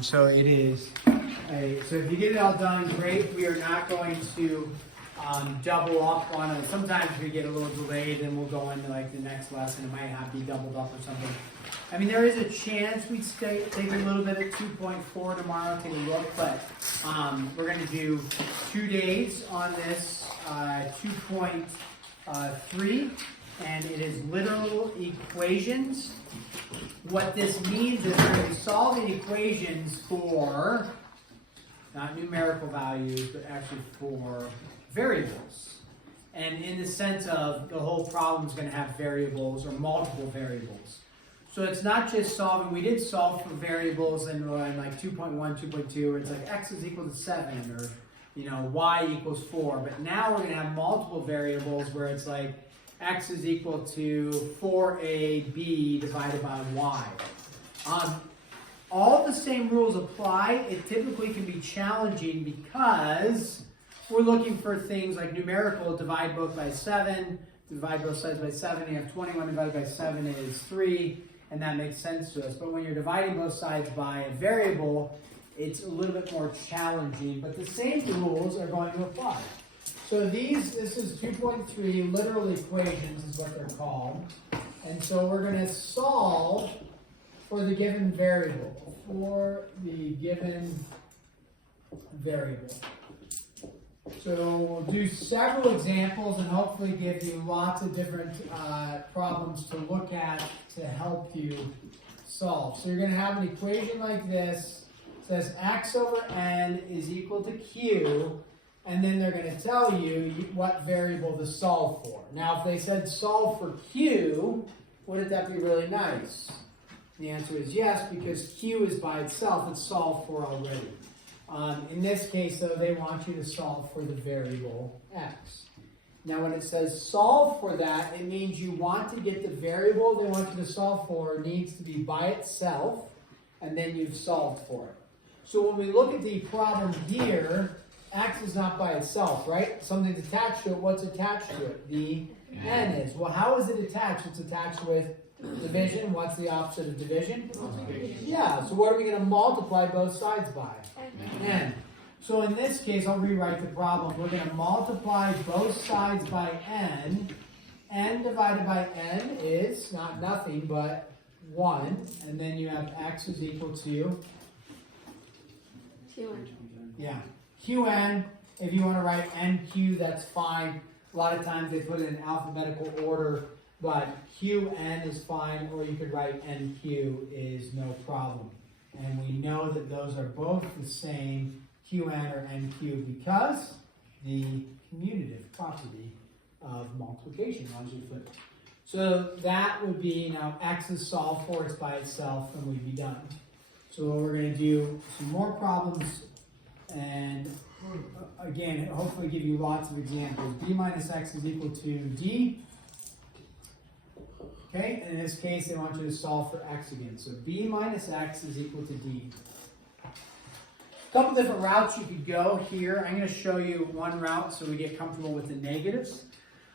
So it is so if you get it all done, great. We are not going to double up on it. Sometimes we get a little delayed and we'll go into like the next lesson. It might have to be doubled up or something. I mean, there is a chance we'd take a little bit of 2.4 tomorrow, take a look, but we're going to do 2 days on this 2.3, and it is literal equations. What this means is we're going to be solving equations for, not numerical values, but actually for variables. And in the sense of the whole problem is going to have variables or multiple variables. So it's not just solving, we did solve for variables in like 2.1, 2.2, where it's like x is equal to 7 or y equals 4. But now we're going to have multiple variables where it's like x is equal to 4ab divided by y. All the same rules apply. It typically can be challenging because we're looking for things like numerical, divide both by 7, divide both sides by 7, you have 21 divided by 7 is 3, and that makes sense to us. But when you're dividing both sides by a variable, it's a little bit more challenging, but the same rules are going to apply. So this is 2.3 literal equations is what they're called. And so we're going to solve for the given variable. So we'll do several examples and hopefully give you lots of different problems to look at to help you solve. So you're going to have an equation like this. It says x over n is equal to q. And then they're going to tell you what variable to solve for. Now, if they said solve for q, wouldn't that be really nice? The answer is yes, because q is by itself. It's solved for already. In this case, though, they want you to solve for the variable x. Now, when it says solve for that, it means you want to get the variable they want you to solve for needs to be by itself, and then you've solved for it. So when we look at the problem here, x is not by itself, right? Something's attached to it. What's attached to it? The n is. Well, how is it attached? It's attached with division. What's the opposite of division? Multiplication. Yeah, so what are we going to multiply both sides by? N. So in this case, I'll rewrite the problem. We're going to multiply both sides by n. N divided by n is not nothing but 1. And then you have x is equal to? Yeah. Qn, if you want to write nq, that's fine. A lot of times they put it in alphabetical order, but qn is fine, or you could write nq is no problem. And we know that those are both the same, qn or nq, because the commutative property of multiplication allows you to flip it. So that would be, now x is solved for, it's by itself, and we'd be done. So we're going to do some more problems, and again, hopefully give you lots of examples. B minus x is equal to d. Okay, and in this case, they want you to solve for x again. So b minus x is equal to d. A couple different routes you could go here. I'm going to show you one route so we get comfortable with the negatives.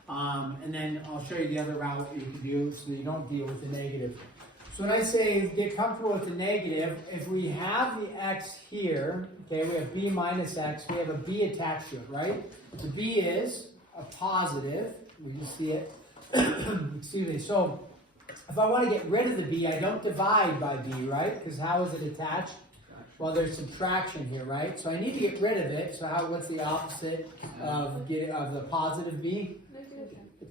And then I'll show you the other route that you can do so you don't deal with the negative. So when I say get comfortable with the negative, if we have the x here, okay, we have b minus x, we have a b attached to it, right? The b is a positive. We can see it. Excuse me. So if I want to get rid of the b, I don't divide by b, right? Because how is it attached? Well, there's subtraction here, right? So I need to get rid of it. So what's the opposite of the positive b?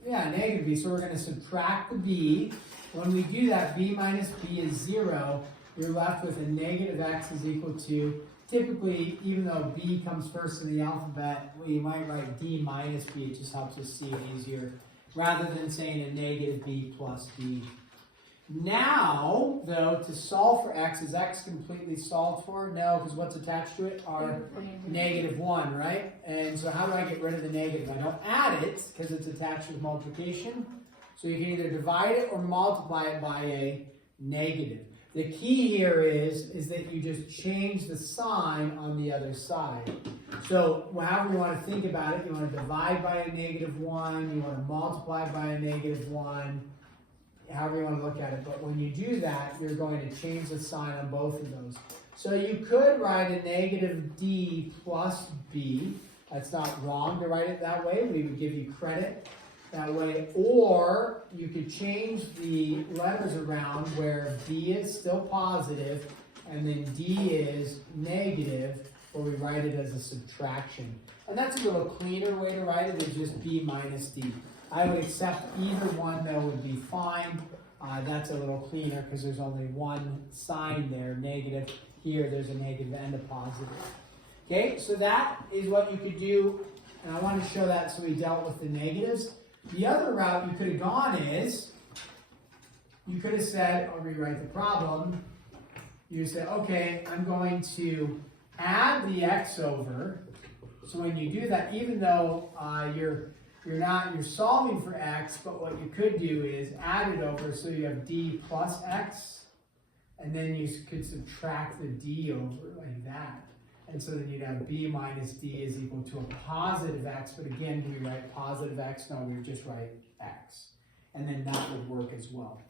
Yeah, negative b. So we're going to subtract the b. When we do that, b minus b is 0. You're left with a negative x is equal to, typically, even though b comes first in the alphabet, we might write d minus b. It just helps us see it easier, rather than saying a negative b plus b. Now, though, to solve for x, is x completely solved for? No, because what's attached to it are negative 1, right? And so how do I get rid of the negative? I don't add it, because it's attached with multiplication. So you can either divide it or multiply it by a negative. The key here is that you just change the sign on the other side. So however you want to think about it, you want to divide by a negative 1, you want to multiply by a negative 1, however you want to look at it. But when you do that, you're going to change the sign on both of those. So you could write a negative d plus b. That's not wrong to write it that way. We would give you credit that way. Or you could change the letters around where b is still positive and then d is negative, or we write it as a subtraction. And that's a little cleaner way to write it, is just b minus d. I would accept either one, though, would be fine. That's a little cleaner because there's only one sign there, negative. Here, there's a negative and a positive. Okay, so that is what you could do. And I want to show that so we dealt with the negatives. The other route you could have gone is, you could have said, I'll rewrite the problem. You say, okay, I'm going to add the x over. So when you do that, even though you're solving for x, but what you could do is add it over, so you have d plus x, and then you could subtract the d over like that. And so then you'd have b minus d is equal to a positive x, but again, do we write positive x? No, we would just write x. And then that would work as well.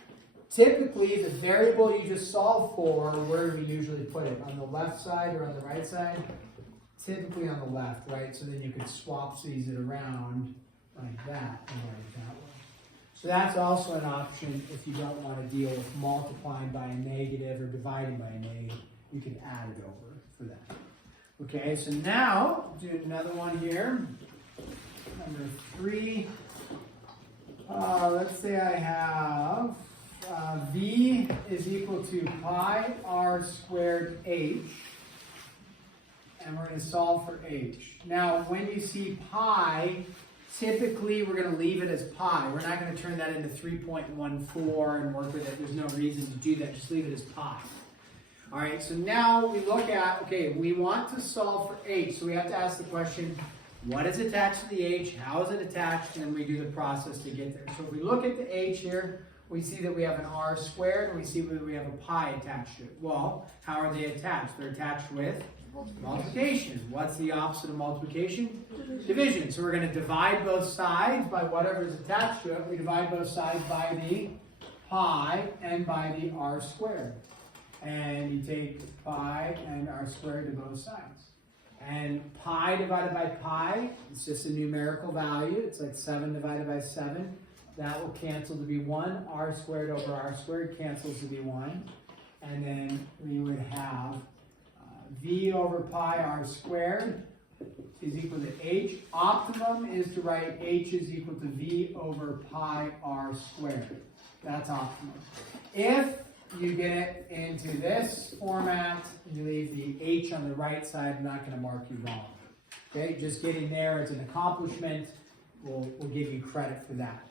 Typically, the variable you just solve for, where do we usually put it? On the left side or on the right side? Typically on the left, right? So then you could swap these around like that and write it that way. So that's also an option if you don't want to deal with multiplying by a negative or dividing by a negative. You can add it over for that. Okay, so now do another one here. Number 3. Let's say I have v is equal to pi r squared h, and we're going to solve for h. Now, when you see pi, typically we're going to leave it as pi. We're not going to turn that into 3.14 and work with it. There's no reason to do that. Just leave it as pi. All right, so now we look at, okay, we want to solve for h. So we have to ask the question, what is attached to the h? How is it attached? And then we do the process to get there. So if we look at the h here, we see that we have an r squared, and we see that we have a pi attached to it. Well, how are they attached? They're attached with multiplication. What's the opposite of multiplication? Division. So we're going to divide both sides by whatever is attached to it. We divide both sides by the pi and by the r squared. And you take pi and r squared to both sides. And pi divided by pi, it's just a numerical value. It's like 7 divided by 7. That will cancel to be 1. R squared over r squared cancels to be 1. And then we would have v over pi r squared is equal to h. Optimum is to write h is equal to v over pi r squared. That's optimum. If you get it into this format, you leave the h on the right side, I'm not going to mark you wrong. Okay, just getting there as an accomplishment, we'll give you credit for that.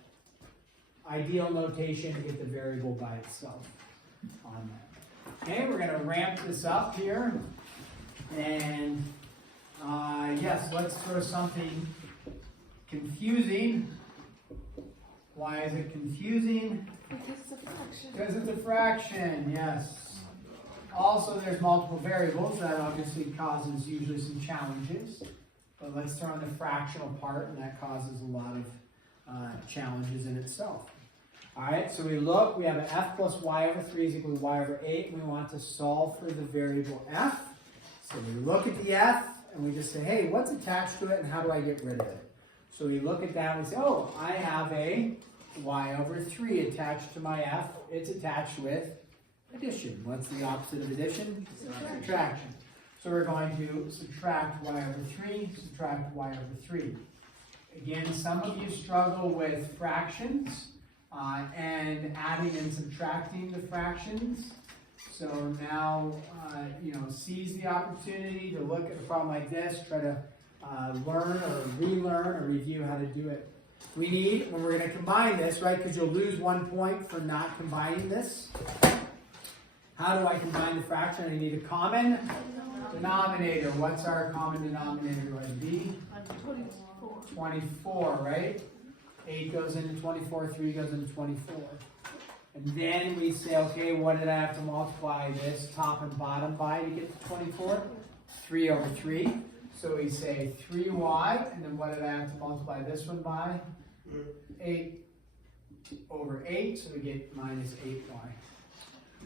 Ideal notation to get the variable by itself on that. Okay, we're going to ramp this up here. And yes, let's throw something confusing. Why is it confusing? Because it's a fraction. Because it's a fraction, yes. Also, there's multiple variables. That obviously causes usually some challenges. But let's throw in the fractional part, and that causes a lot of challenges in itself. All right, so we look, we have an f plus y over 3 is equal to y over 8, and we want to solve for the variable f. So we look at the f, and we just say, hey, what's attached to it, and how do I get rid of it? So we look at that, and we say, oh, I have a y over 3 attached to my f. It's attached with addition. What's the opposite of addition? Subtraction. So we're going to subtract y over 3, subtract y over 3. Again, some of you struggle with fractions and adding and subtracting the fractions. So now, seize the opportunity to look at a problem like this, try to learn or relearn or review how to do it. We need, when we're going to combine this, right, because you'll lose 1 point for not combining this. How do I combine the fraction? I need a common denominator. What's our common denominator going to be? 24. 24, right? 8 goes into 24, 3 goes into 24. And then we say, okay, what did I have to multiply this top and bottom by to get to 24? 3 over 3. So we say 3y, and then what did I have to multiply this one by? 8 over 8, so we get minus 8y.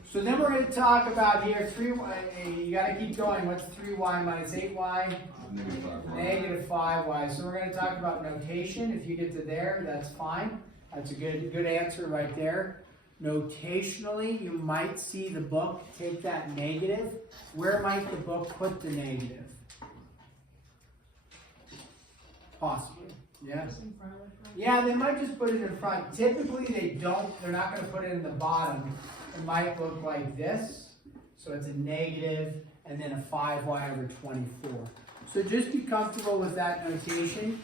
So then we're going to talk about here, 3y, you got to keep going. What's 3y minus 8y? Negative 5y. So we're going to talk about notation. If you get to there, that's fine. That's a good answer right there. Notationally, you might see the book take that negative. Where might the book put the negative? Possibly. Yeah. Yeah, they might just put it in front. Typically, they're not going to put it in the bottom. It might look like this. So it's a negative and then a 5y over 24. So just be comfortable with that notation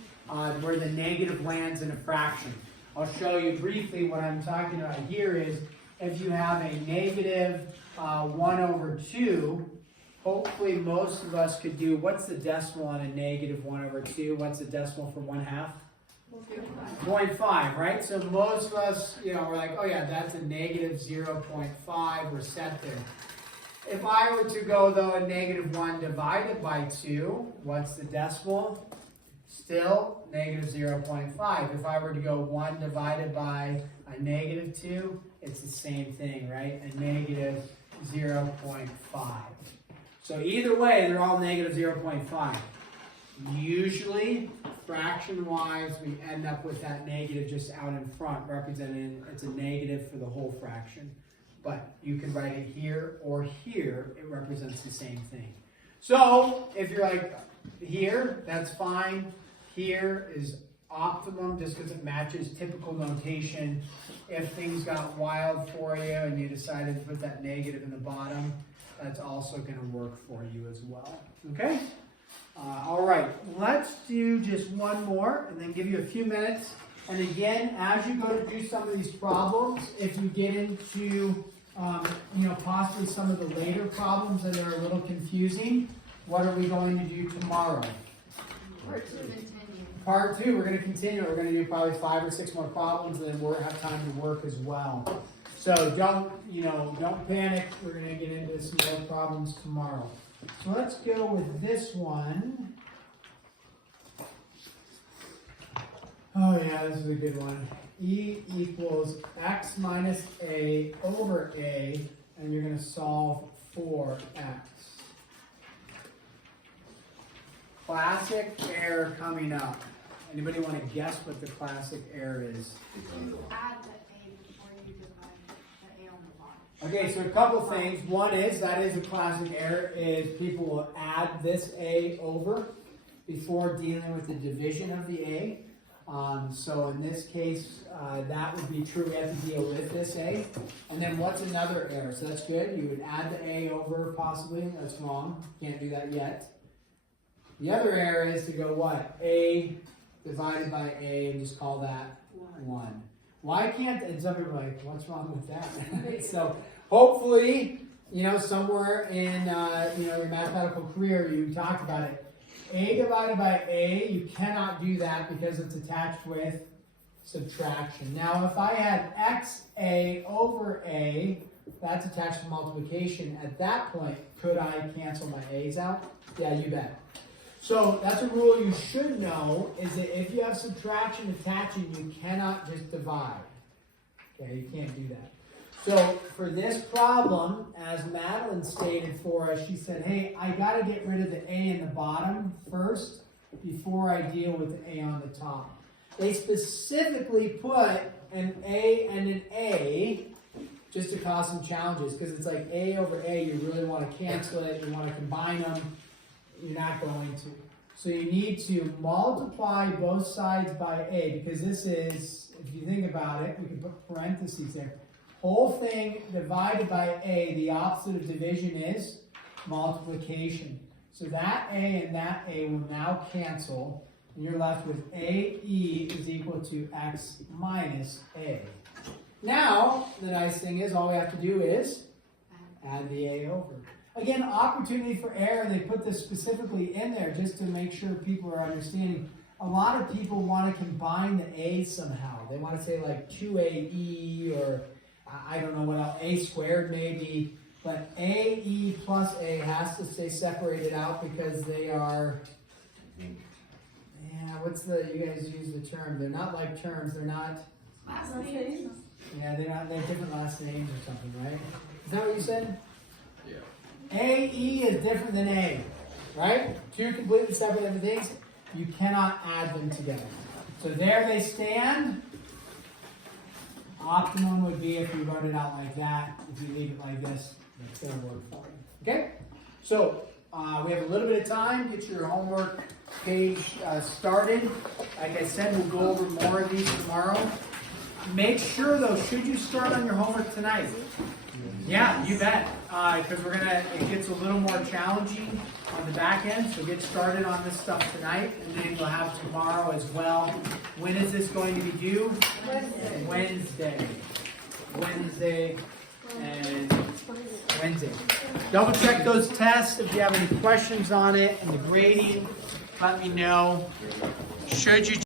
where the negative lands in a fraction. I'll show you briefly what I'm talking about here is if you have a negative 1 over 2, hopefully most of us could do, what's the decimal on a negative 1 over 2? What's the decimal for 1/2? 0.5, right? So most of us, we're like, oh yeah, that's a negative 0.5, we're set there. If I were to go though a negative 1 divided by 2, what's the decimal? Still negative 0.5. If I were to go 1 divided by a negative 2, it's the same thing, right? A negative 0.5. So either way, they're all negative 0.5. Usually, fraction-wise, we end up with that negative just out in front, representing it's a negative for the whole fraction. But you can write it here or here, it represents the same thing. So, if you're like here, that's fine. Here is optimum just because it matches typical notation. If things got wild for you and you decided to put that negative in the bottom, that's also going to work for you as well. Okay? All right, let's do just one more and then give you a few minutes. And again, as you go to do some of these problems, if you get into, possibly some of the later problems that are a little confusing, what are we going to do tomorrow? Part 2 continue. Part 2, we're going to continue. We're going to do probably 5 or 6 more problems, and then we'll have time to work as well. So don't panic. We're going to get into some more problems tomorrow. So let's go with this one. Oh yeah, this is a good one. E equals x minus a over a, and you're going to solve for x. Classic error coming up. Anybody want to guess what the classic error is? You add the a before you divide the a on the bottom. Okay, so a couple things. One is, that is a classic error, is people will add this a over before dealing with the division of the a. So in this case, that would be true. We have to deal with this a. And then what's another error? So that's good. You would add the a over possibly. That's wrong. Can't do that yet. The other error is to go what? A divided by a and just call that 1. Why can't, and some people are like, what's wrong with that? So hopefully, somewhere in your mathematical career, you talked about it. A divided by a, you cannot do that because it's attached with subtraction. Now, if I had xa over a, that's attached to multiplication. At that point, could I cancel my a's out? Yeah, you bet. So that's a rule you should know, is that if you have subtraction attaching, you cannot just divide. Okay, you can't do that. So for this problem, as Madeline stated for us, she said, hey, I got to get rid of the a in the bottom first before I deal with the a on the top. They specifically put an a and an a just to cause some challenges, because it's like a over a, you really want to cancel it, you want to combine them. You're not going to. So you need to multiply both sides by a, because this is, if you think about it, we can put parentheses there. Whole thing divided by a, the opposite of division is multiplication. So that a and that a will now cancel, and you're left with ae is equal to x minus a. Now, the nice thing is, all we have to do is add the a over. Again, opportunity for error, and they put this specifically in there just to make sure people are understanding. A lot of people want to combine the a's somehow. They want to say like 2ae, or I don't know what else, a squared maybe, but ae plus a has to stay separated out because they are, you guys use the term, they're not like terms, they're not, Last names. yeah, they have different last names or something, right? Is that what you said? Yeah. AE is different than A, right? Two completely separate different things. You cannot add them together. So there they stand. Optimum would be if you wrote it out like that. If you leave it like this, that's going to work for you. Okay? So we have a little bit of time. Get your homework page started. Like I said, we'll go over more of these tomorrow. Make sure, though, should you start on your homework tonight? Yeah, you bet. Because it gets a little more challenging on the back end. So get started on this stuff tonight, and then you'll have tomorrow as well. When is this going to be due? Wednesday. Wednesday and Wednesday. Double check those tests. If you have any questions on it and the grading, let me know. Should you